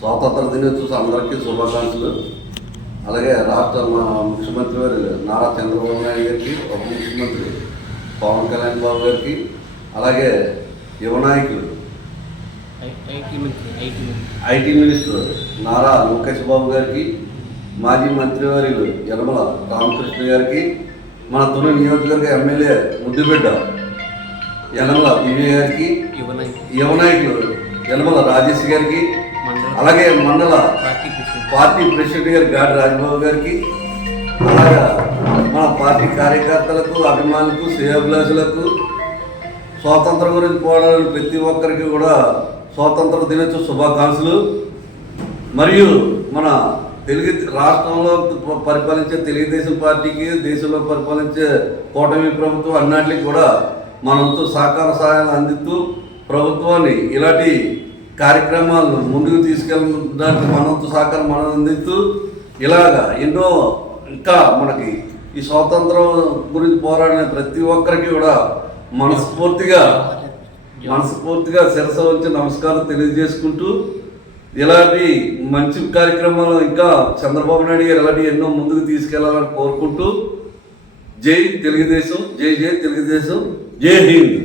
స్వాతంత్ర దినోత్సవం అందరికీ శుభాకాంక్షలు. అలాగే రాష్ట్ర ముఖ్యమంత్రి వారు నారా చంద్రబాబు నాయుడు గారికి, ఉప ముఖ్యమంత్రి పవన్ కళ్యాణ్ బాబు గారికి, అలాగే యువ నాయకులు ఐటీ మినిస్టర్ నారా లోకేష్ బాబు గారికి, మాజీ మంత్రివర్యులు యనమల రామకృష్ణ గారికి, మన తుని నియోజకవర్గ ఎమ్మెల్యే ముద్దుబిడ్డ యనమల దివ్య గారికి, యువ నాయకులు యనమల రాజేష్ గారికి, అలాగే మండల పార్టీ ప్రెసిడెంట్ గారు గాడి రాజబాబు గారికి, అలాగే మన పార్టీ కార్యకర్తలకు, అభిమానులకు, శ్రేయోభిలాషులకు, స్వాతంత్రం గురించి పోరాడాలని ప్రతి ఒక్కరికి కూడా స్వాతంత్ర దినోత్సవ శుభాకాంక్షలు. మరియు మన తెలుగు రాష్ట్రంలో పరిపాలించే తెలుగుదేశం పార్టీకి, దేశంలో పరిపాలించే కూటమి ప్రభుత్వం అన్నింటికి కూడా మనంతో సహకార సహాయాలు అందిస్తూ ప్రభుత్వాన్ని ఇలాంటి కార్యక్రమాలను ముందుకు తీసుకెళ్ళడానికి మనంతో సహకారం మనం అందిస్తూ ఇలాగా ఎన్నో ఇంకా మనకి ఈ స్వాతంత్రం గురించి పోరాడిన ప్రతి ఒక్కరికి కూడా మనస్ఫూర్తిగా శిరస వంచి నమస్కారం తెలియజేసుకుంటూ ఇలాంటి మంచి కార్యక్రమాలు ఇంకా చంద్రబాబు నాయుడు గారు ఇలాంటి ఎన్నో ముందుకు తీసుకెళ్లాలని కోరుకుంటూ జై తెలుగుదేశం, జై జై తెలుగుదేశం, జై హింద్.